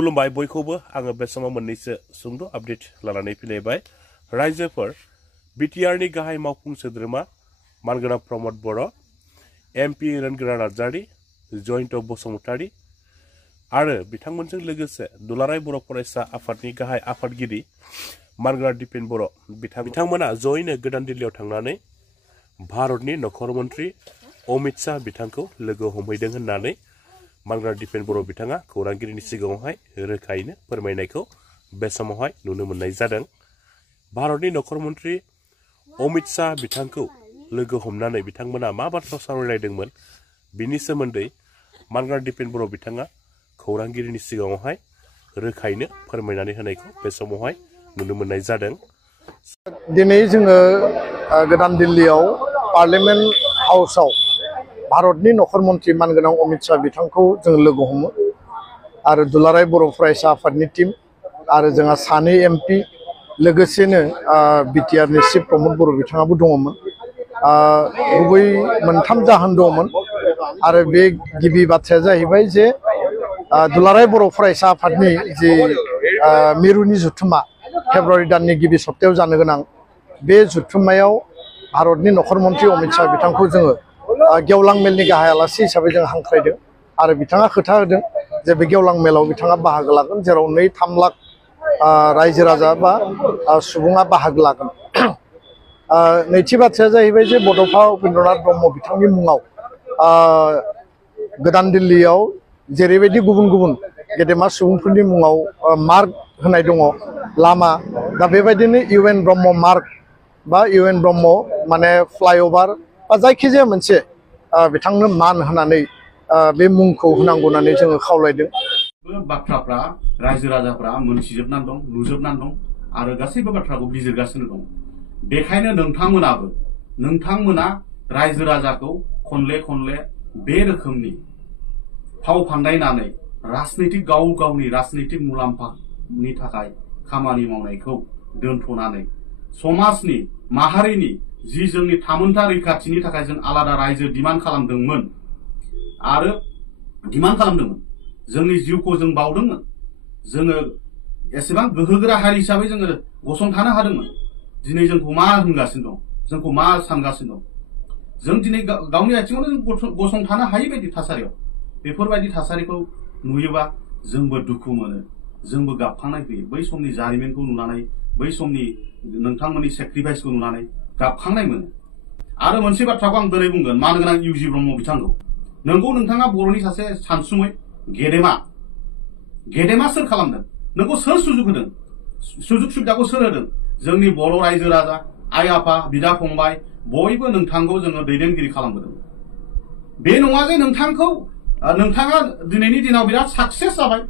खुलुमबाय बयखौबो आङो बे समाव मोननैसो सुंद' आपडेट लानानै फैलायबाय। रायजोफोर बिटिआरनि गाहाय मावफुं सोद्रोमा मानगोनां प्रमद बर', एमपि रोनगोरा नार्जारि, जयन्त बसुमतारि आरो बिथांमोनजों लोगोसे दुलाराय बर' फरायसा आफादनि गाहाय आफादगिरि मानगोनां दिपेन बर' बिथांमोना जयैनो गोदान दिल्लीयाव थांनानै भारतनि नखर मन्त्रि अमित शाह बिथांखौ लोगो हमहैदों होननानै मानगोनां दिपेन बर' बिथाङा खौरांगिरिनि सिगाङावहाय रोखायैनो फोरमायनायखौ बे समावहाय नुनो मोननाय जादों। भारतनि नखर मन्त्रि अमित शाह बिथांखौ लोगो हमनानै बिथांमोना मा बाथ्रा सावरायलायदोंमोन बिनि सोमोन्दै मानगोनां दिपेन बर' बिथाङा खौरांगिरिनि सिगाङावहाय रोखायैनो फोरमायनानै होनायखौ बे समावहाय नुनो मोननाय जादों। दिनै जोङो गोदान दिल्लीयाव पार्लियामेन्ट हाउसाव भारतनि नखर मन्त्रि मानगोनां अमित शाह बिथांखौ जों लोगो हमो आरो दुलाराय बर' फरायसा आफादनि टीम आरो जोंहा सानै एमपि लोगोसेनो बिटिआरनि चिफ प्रमद बर' बिथाङाबो दङमोन। गुबै मोनथाम जाहोन दङमोन आरो बे गिबि बाथ्राया जाहैबाय जे दुलाराय बर' फरायसा आफादनि जि मिरुनि जुथुमा फेब्रुवारि दाननि गिबि सप्तायाव जानो गोनां बे जुथुमायाव भारतनि नखर मन्त्रि अमित शाह बिथांखौ जोङो गेवलां मेलनि गाहाय आलासि हिसाबै जों हांख्रायदों आरो बिथाङा खोथा होदों जे बे गेवलां मेलाव बिथाङा बाहागो लागोन, जेराव 2-3 लाख रायजो राजा बा सुबुङा बाहागो लागोन। नैथि बाथ्राया जाहैबाय जे बड'फा उपेन्द्रनाथ ब्रह्म बिथांनि मुङाव गोदान दिल्लीयाव जेरैबायदि गुबुन गुबुन गेदेमा सुबुंफोरनि मुङाव मार्क होनाय दङ लामा, दा बेबायदिनो इउएन ब्रह्म मार्क बा इउएन ब्रह्म माने फ्लाइअभार बा जायखिजाया मोनसे बिथांनो मान होनानै बे मुंखौ होनांगौ होननानै जोङो खावलायदों। बाथ्राफ्रा रायजो राजाफ्रा मोनथिजोबनानै दं, नुजोबनानै दं आरो गासैबो बाथ्राखौ बिजिरगासिनो दं। बेखायनो नोंथांमोना रायजो राजाखौ खनले खनले बे रोखोमनि फाव फान्दायनानै गावनि राजनैतिक मुलाम्फानि थाखाय खामानि मावनायखौ दोनथ'नानै समाजनि माहारिनि जि जोंनि थामोनथा रैखाथिनि थाखाय जों आलादा रायजो डिमान्ड खालामदोंमोन जोंनि जिउखौ जों बावदोंमोन, जोङो एसेबां गोहोगोरा हारि हिसाबै जोङो गसंथानो हादोंमोन। दिनै जोंखौ मा होनगासिनो दं, जोंखौ मा सानगासिनो दं, जों दिनै गावनि आथिङावनो गसंथानो हायै बायदि थासारियाव बेफोरबायदि थासारिखौ नुयोबा जोंबो दुखु मोनो, जोंबो गाबखांनाय फैयो। बै समनि जारिमिनखौ नुनानै, बै समनि नोंथांमोननि सेक्रिफाइसखौ नुनानै गाबखांनाय मोनो। आरो मोनसे बाथ्राखौ आं दिनै बुंगोन मानगोनां इउजि ब्रह्म बिथांखौ, नोंगौ नोंथाङा बर'नि सासे सानसुमै गेदेमा सोर खालामदों, नोंखौ सोर सुजुग होदों, सुजुग सुबिदाखौ सोर होदों? जोंनि बर' रायजो राजा, आइ आफा, बिदा फंबाय बयबो नोंथांखौ जोङो दैदेनगिरि खालामबोदों। बे नङा जे नोंथाङा दिनैनि दिनाव बिराद साक्सेस जाबाय,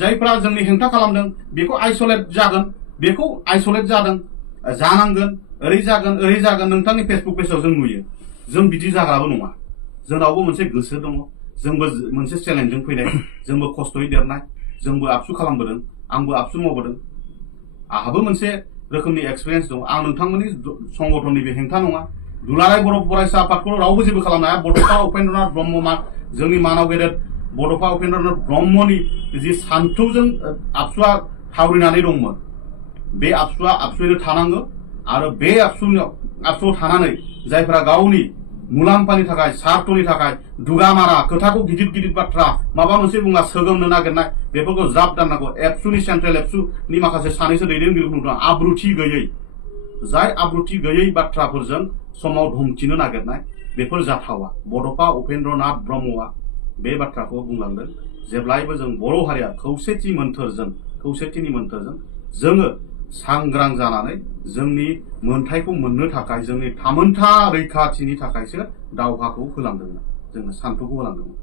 जायफ्रा जोंनि हेंथा खालामदों बेखौ आइसोलेट जादों, जानांगोन, ओरै जागोन नोंथांनि फेसबुक पेजाव जों नुयो। जों बिदि जाग्राबो नङा, जोंनावबो मोनसे गोसो दङ, जोंबो मोनसे चेलेन्जजों फैनाय, जोंबो खस्थ'यै देरनाय, जोंबो आबसु खालामबोदों, आंबो आबसु मावबोदों, आंहाबो मोनसे रोखोमनि एक्सपिरियेन्स दं। आं नोंथांमोननि संगठननि बे हेंथा नङा, दुलाराय बर' फरायसा आफादखौ रावबो जेबो खालामनो हाया। बड'फा उपेन्द्रनाथ ब्रह्म जोंनि मानाव गेदेर बड'फा उपेन्द्रनाथ ब्रह्मनि जि सान्थौजों आबसुआ थावरिनानै दंमोन, बे आबसुआ आबसुयैनो थानांगौ आरो बे आबसुआव थानानै जायफ्रा गावनि मुलाम्फानि थाखाय, सार्थनि थाखाय दुगामारा खोथाखौ गिदिर बाथ्रा माबा मोनसे बुङा सोगोमनो नागिरनाय बेफोरखौ ज्राब दाननांगौ। एबसुनि सेन्ट्रेल एबसुनि माखासे सानैसो दैदेनगिरिफोर दं आब्रुथि गैयै बाथ्राफोरजों समाव धमथिनो नागिरनाय, बेफोर जाथावा। बड'फा उपेन्द्रनाथ ब्रह्मआ बे बाथ्राखौ बुंलांदों, जेब्लायबो जों बर' हारिया खौसेथिनि मोन्थोरजों जोङो सांग्रां जानानै जोंनि मोन्थायखौ मोननो थाखाय, जोंनि थामोनथा रैखाथिनि थाखायसो दावहाखौ होलांदोंमोन, जोङो सान्थौखौ होलांदोंमोन।